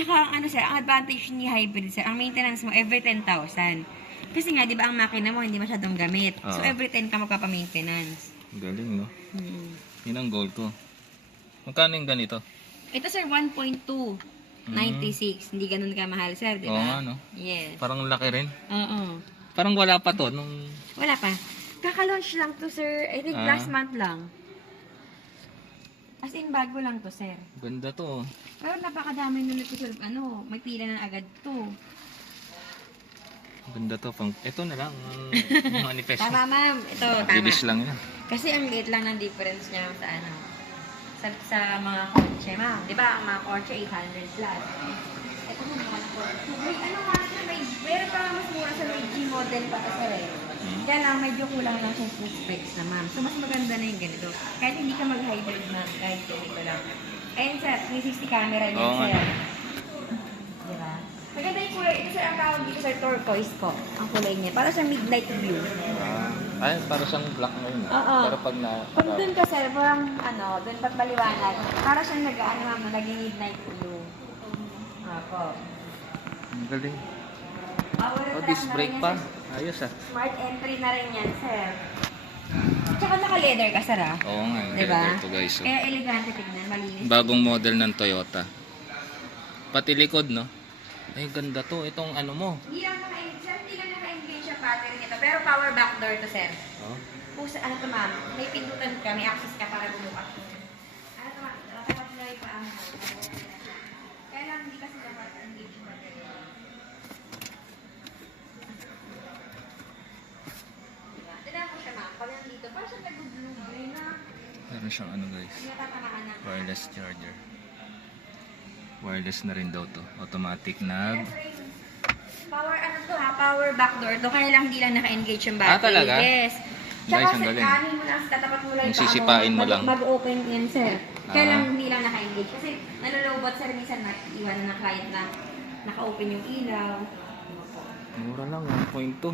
Tsaka ang ano sir, ang advantage ni hybrid sir, ang maintenance mo every 10,000. Kasi nga, di ba ang makina mo hindi masyadong gamit. So Oo. every 10 ka magpapa-maintenance. Galing, no? Hmm. Yun ang goal ko. Magkano yung ganito? Ito sir, 1.2. 96. Hindi ganun ka mahal sir, di ba? Oo nga, no? Yes. Parang laki rin. Oo. Parang wala pa to nung... Wala pa. Kaka-launch lang to sir. I think last month lang. As in, bago lang to sir. Ganda to. Oh. Pero napakadami nung nag-resolve, may pila na agad to. Ganda to. Ito na lang. Ang manifest. Tama ma'am. Ito, tama. Bilis lang yan. Kasi ang liit lang ng difference niya sa mga kotse ma'am. Di ba, ang mga kotse 800 plus. Ito yung mga kotse. Meron pa mas mura sa may G model pa ito eh. Kaya lang, medyo kulang lang siya sa specs na ma'am. So, mas maganda na yung ganito. Kahit hindi ka mag-hybrid na, kahit ganito lang. Ayun sir, 360 camera niya Oo nga. sir. Diba? Maganda yung kulay. Ito sir, ang tawag dito sir, turquoise ko. Ang kulay niya. Para sa midnight blue. Ay, para siyang black ngayon. Oo. Pero pag na... Pag dun ka sir, parang dun ba't maliwanag. Para siyang ma'am, naging midnight blue. Apo. Ang galing. Power Oh, track disc na brake rin yan, pa. sir. Ayos ah. Smart entry na rin yan, sir. Tsaka naka-leather ka, sir, ah. Oo nga. Diba? Ito guys. Oh. Kaya elegante tignan, malinis. Bagong model ng Toyota. Pati likod, no? Ay, ganda to. Itong ano mo. Hindi lang naka-engage siya battery nito. Pero power back door to, sir. Oh. Pusa, to, ma'am? May pindutan ka, may access ka para bumukas. To, ma'am? Dapat na yung paano. Kaya lang, hindi kasi dapat engage yung battery. Tignan mo siya, ma'am. Pag nandito, parang siya nag-blue green na. Meron siyang ano guys. Hindi natatamaan na. Wireless charger. Wireless na rin daw to. Automatic knob. Power power back door to. Kaya lang hindi lang naka-engage yung battery. talaga? Yes. Guys, Tsaka ang sa galing. kanin mo lang, tatapat mo lang Yung sisipain mo lang. Mag-open yan, sir. Kaya Ah. lang hindi lang naka-engage. Kasi nalulobot, sir, minsan iwanan ng client na naka-open yung ilaw. Mura lang. 1.2.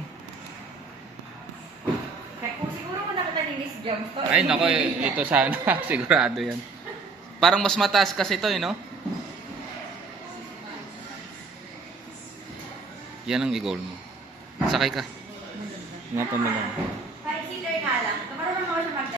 Kaya kung siguro mo nakita ni Miss Jones to. Ay, nako. Ito sana. Sigurado yan. Parang mas mataas kasi to, no? Yan ang i-goal mo. Sakay ka. Nga pa mo lang.